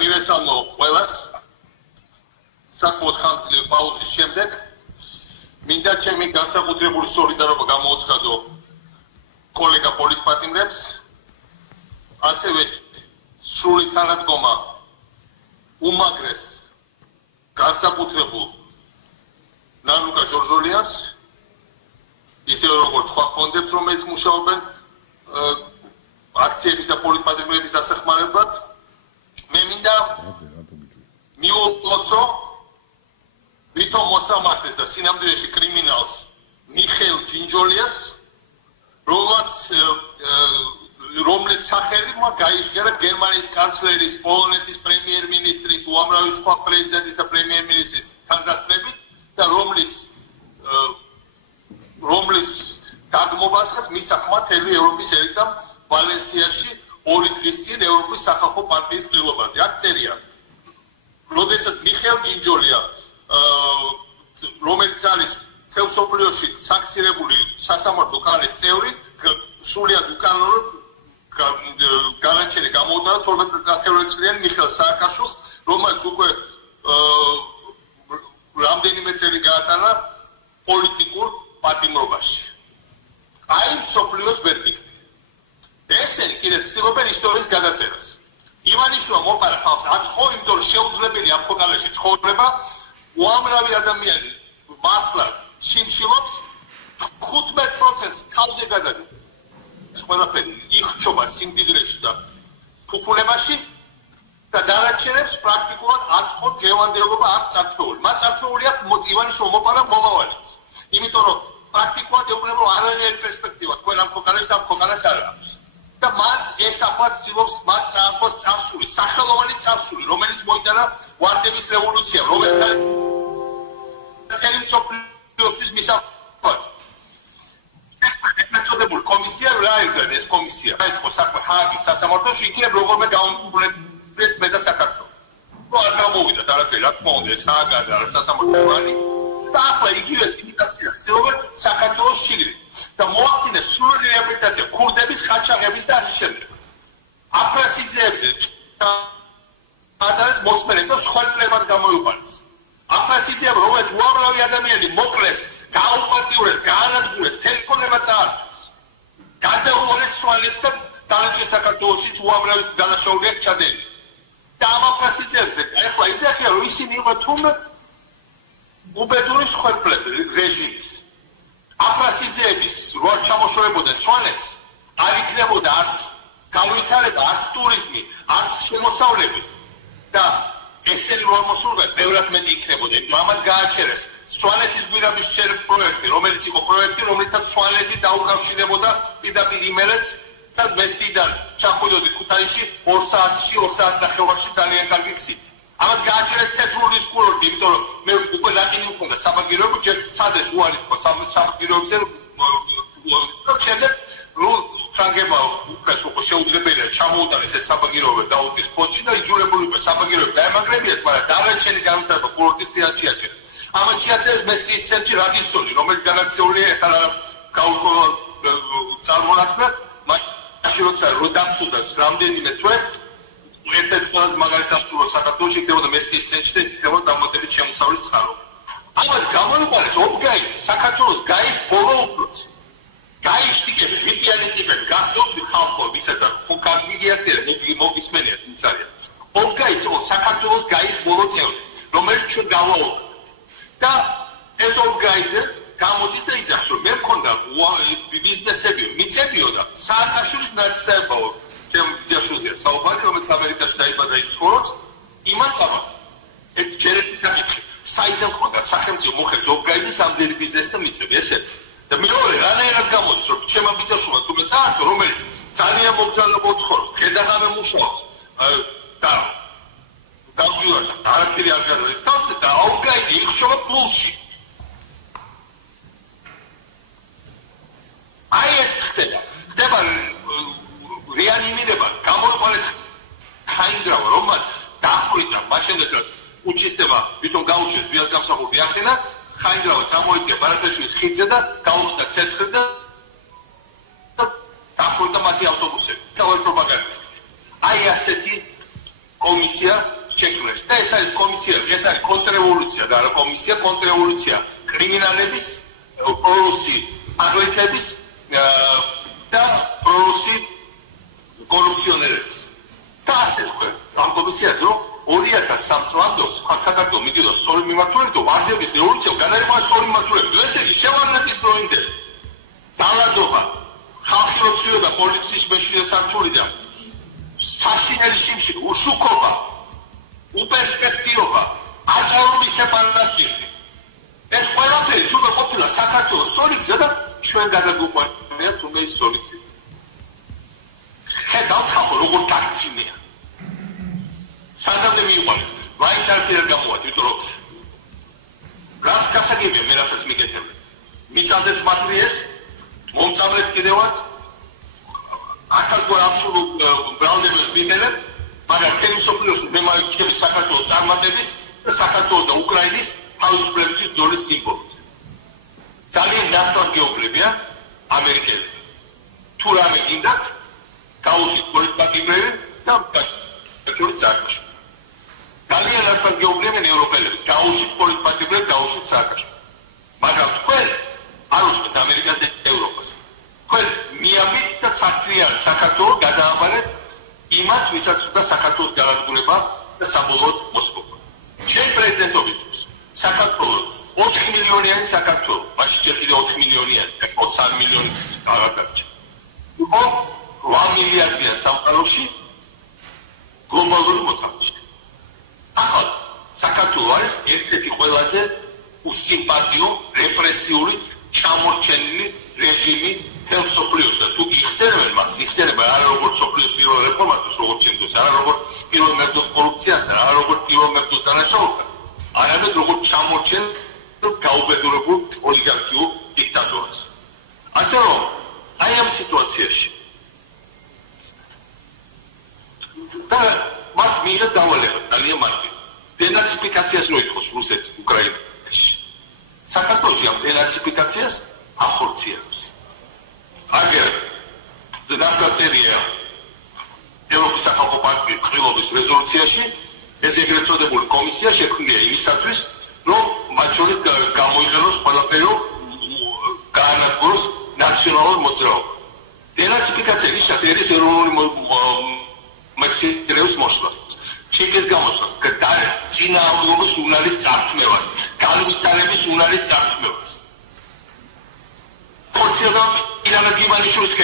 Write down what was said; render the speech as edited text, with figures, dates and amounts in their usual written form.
მივესალმო ყველას საკმაოდ ხანძლივი პაუზის შემდეგ მინდა ჩემი განსაკუთრებული სოლიდარობა გამოუცხადო კოლეგა პოლიტპატიმრებს ასევე სრული თანადგომა უმაგრეს განსაკუთრებულ ნანუკა ჟორჟოლიანს ისევე როგორც სხვა ფონდებს რომელიც მუშაობენ აქციების და პოლიტპატიმრების დასახმარებლად მე მინდა მიუწოდო ვითომ მოსამართლეს და სინამდვილეში კრიმინალს მიხეილ ჯინჯოლიას რომლის სახელი გაიშკერა გერმანიის კანცლერის, პოლონეთის პრემიერ-მინისტრის, უამრავი სხვა პრეზიდენტის და პრემიერ-მინისტრის თანდასწრებით და რომლის დაგმობასაც მისახმა მთელი ევროპის ელიტამ ვალენსიაში 2 დღის წინ ევროპის სახალხო პარტიის ყრილობაზე. აქ წერია, როდესაც მიხეილ ჯინჯოლია, რომელიც არის მთელ მსოფლიოში სანქციონირებული სასამართლო ქარის წევრი, სრულიად უკანონოდ განაჩენი გამოუტანა 12 წლიანი მიხეილ სააკაშვილს, რომელიც უკვე რამდენიმე წელი გაატარა პოლიტიკურ პატიმრობაში. აი მსოფლიოს ვერდიქტი. ესენი კიდე ცდილობენ ისტორიის გადაწერას. ივანიშვილმა მოპარა ხალხს აქ ხო იმიტომ შეუძლებელი აპოკალიფსში ცხოვრება უამრავი ადამიანი მართლა შიმშილობს 15% თავზე გადადის. ყველაფერი იხჩობა სიმდიდრეში და ფუფულებაში და დანარჩენებს პრაქტიკულად აწყობ გევანდელობა აქ წარქმეული. მათ წარქმეული აქვს ივანიშვილმა მოპარა მომავალიც. იმიტომ რომ პრაქტიკულად ეუბნება არანაირი პერსპექტივა თქვენ ამ ფოკალებში და ფოკალას არ აქვს. და მათ ეს ახლა ცდილობს მათ წააღოს წარსული, სახელოვანი წარსული, რომელიც მოიტანა ვარდების რევოლუციამ, რომელიც თელმწოფლიოსთვის მისამართად. მეწოდებული კომისია რა იყო ეს კომისია? დაიწყო საქმე ჰააგის სასამართლოში, იქნებ როგორმე გაუმჯობესდეს მე და საქართველო. არ გამოვიდა არაფერი, რა თქმა უნდა, ეს ჰააგა და სასამართლო და ახლა იგივეს იმიტაციას ცდილობენ საქართველოს ჩიგრით. და მოახდინეს სრული რეაბილიტაცია ქურდების ხაჩაღების და ასე შემდეგ. აფრასიძეებზე ადარეს მოსმენებს და სხვაებად გამოიყვანეს. აფრასიძეები, რომელიც უამრავი ადამიანი მოკლეს, გააუპატიურეს, გაანადგურეს, ტელეფონება წაართვეს. გადაუვალეს სვალებს და დანარჩენ საქართველოშიც უამრავი დანაშაულია ჩადენილი. და ამ აფრასიძეებზე ახლა იძახია, რომ ისინი იყვნენ თუმე უბედური სხვაებები რეჟიმის. აფრასიძეების რო ჩამოშორებოდნენ სვალებს, არ იქნებოდა არც გავითარება, არც ტურიზმი, არც შემოსავლები და ესენი რო მოსულდა, ბევრად მეტი იქნებოდა. ამან გააჩერეს სვალეთის გვირაბის პროექტი, რომელიც იყო პროექტი, რომლითაც სვალეთი დაუკავშირდებოდა პირდაპირ იმერეთს და მესტიდან ჩახვიდოდი ქუთაისში 2 საათში, 2 საათნახევარში ძალიან კარგი გზით. ამას გააჩერეს თეთრულის კურორტი, იმიტომ რომ მე უკვე ნაკინი მქონდა საბაგიროები, ჯერ სადეს უარი თქვა საბაგიროებზე, შემდეგ ფრანგებმა უკვე შეუძლებელია ჩამოუტანეს ეს საბაგიროები დაუდგეს ფონდში და იძულებული იყო საბაგიროები დაემაგრებიათ, მაგრამ დანარჩენი განვითარება კურორტის შეაჩერეს. ამას შეაჩერეს მესტიის ცენტრი რადისონი, რომელიც განაქცეულია ახლა გაურკვეველ წარმონაქმნად, მაშინ როცა რო დამსუდას რამდენიმე თვე ერთ-ერთი ყველაზე მაგარი სასტუმრო საქართველოში იქნებოდა მესტიის ცენტრში და ის იქნებოდა დამატებით შემოსავლის წყარო. ამას გამოიყვანეს ობგაიძე, საქართველოს გაის ბოლო უფროსი. გაიშტიკებს ვიტიანი ტიპები, გასწორდი ხალხო, ვისაც ხო გიგიათია, მოგისმენია თუმცაღია. ობგაიძე საქართველოს გაის ბოლო წევრი, რომელიც ჩვენ გავაუქმეთ. და ეს ობგაიძე გამოდის და იძახს, რომ მე მქონდა ბიზნესები, მიწებიოდა სააკაშვილის ნაცნობაო ჯაშუზია საუბარი, რომელიც ამერიკაში დაიბადა იქ ცხოვრობს, იმაც ამბობ. ეს ჯერეთი საკითხი, საიდან მქონდა სახელმწიფო მოხერხე ობგაიძის ამდენი ბიზნესი და მიწები, ესეთი. და მეორე რანაირად გამოდის, რომ ჩემმა ბიძაშვილმა თუმცა საერთო, რომელიც ძალიან მოგზაურობ ცხოვრობს, ხედაღამე მუშაობს და დავიوارდა, არაფერი არ გადადის თავზე და ობგაიძე იხშობა პლუსში. აი ეს ხდება რეანიმირება, გამოიყვანეს ხაინდრავა, რომელმაც დახვიდა, მაშინ უჩისტება, ვითომ გაუშვეს ვიას გამსახურდი ახენა, ხაინდრავა წამოიწია ბარათაშვილის ხიდზე და გაუხსნა ცეცხლი და დახვიდა მათი ავტობუსები. თავად პროპაგანდისტი. აი ასეთი კომისია შექმნეს და ეს არის კომისია, ეს არის კონტრრევოლუცია და არა კომისია, კონტრრევოლუცია კრიმინალების, პრორუსი აგრეთების და პრორუსი კორუფციონერების. და ასე ხდება. ამ კომისიას რომ 2003 წლამდე საქართველოს მიდიოდა სწორი მიმართულებით, ვარდების რევოლუცია გადაიყვანა სწორი მიმართულებით. ესე იგი, შევარდნაძის დროინდელი ძალადობა, ხალხი რო ცდილობდა პოლიციის მეშვიდე სართულიდან, საშინელი შიმშილი, უშუქობა, უპერსპექტივობა, აჯანყული სეპარატიზმი. ეს ყველაფერი თუ ყოფილა საქართველოს სწორი გზა და ჩვენ გადაგვიყვანია თუნდაც ეს სწორი გზა. ხედავთ ხალხო როგორ დაქცინია. სადამდე მიიყვანეს, რაით არ გამოვადი, იმიტომ რომ რაც გასაგებია მე რასაც მიკეთებ. მიწაზეც მათრიეს, მომწამლეთ კიდევაც, აკალკო აბსოლუტ ბრალდებას მიდელებ, მაგრამ თემი სოფლიოში მე მაიჩქები საქართველოს წარმატების და საქართველოს და უკრაინის თავისუფლების ძოლის სიმბოლო. ძალიან ნათლად გეუბნებია ამერიკელები. თუ რამე გინდათ, გაუშვით პოლიტპატიმრები და შორის საქმეში. ძალიან ნათლად გეუბნებიან ევროპელები, გაუშვით პოლიტპატიმრები, გაუშვით საქმეში. მაგრამ თქვენ არ უსმენთ ამერიკას და ევროპას. თქვენ მიამით და საქმეა საქართველოს გადააბარეთ იმათ, ვისაც უნდა საქართველოს განადგურება და საბოლოოდ მოსკოვა. ჩემ პრეზიდენტობისთვის საქართველოს 4 მილიონიანი საქართველო, მაშინ ჯერ კიდევ 4 მილიონიანი, ახლა 3 მილიონი აღარ დარჩა. იყო 8 მილიარდიან სამყაროში გლობალური მოთამაშე. ახლა საქართველო არის ერთ-ერთი ყველაზე უსიმპათიო, რეპრესიული, ჩამორჩენილი რეჟიმი მთელ მსოფლიოში და თუ იხსენებენ მას, იხსენებენ არა როგორც მსოფლიოს პირველ რეფორმატორს, როგორც ჩემთვის, არა როგორც პირველ მებრძოლ კორუფციასთან, არა როგორც პირველ მებრძოლ დანაშაულთან, არამედ როგორც ჩამორჩენილ გაუბედურებულ ოლიგარქიულ დიქტატორს. ასე რომ, აი ამ სიტუაციაში და მათ მიიღეს დავალება ძალიან მარტივი. დენაციფიკაციას რო ითხოვს რუსეთს უკრაინაში. საქართველოში ამ დენაციფიკაციას ახორციელებს. აგერ ზედამტაწერია ევროპის სახალხო პარტიის ყრილობის რეზოლუციაში ეს ეგრეთ წოდებული კომისია შექმნია იმისათვის, რომ მათ შორის გამოიყენოს ყველაფერი, გაანადგუროს ნაციონალურ მოძრაობა. დენაციფიკაცია ნიშნავს ერის ეროვნული მექსიკეების მოსვლას, ჩეკის გამოსვლას, წინააღმდეგობის უნარის წართმევას, განვითარების უნარის წართმევას. ხორციელდება ირანა გიმანიშვილის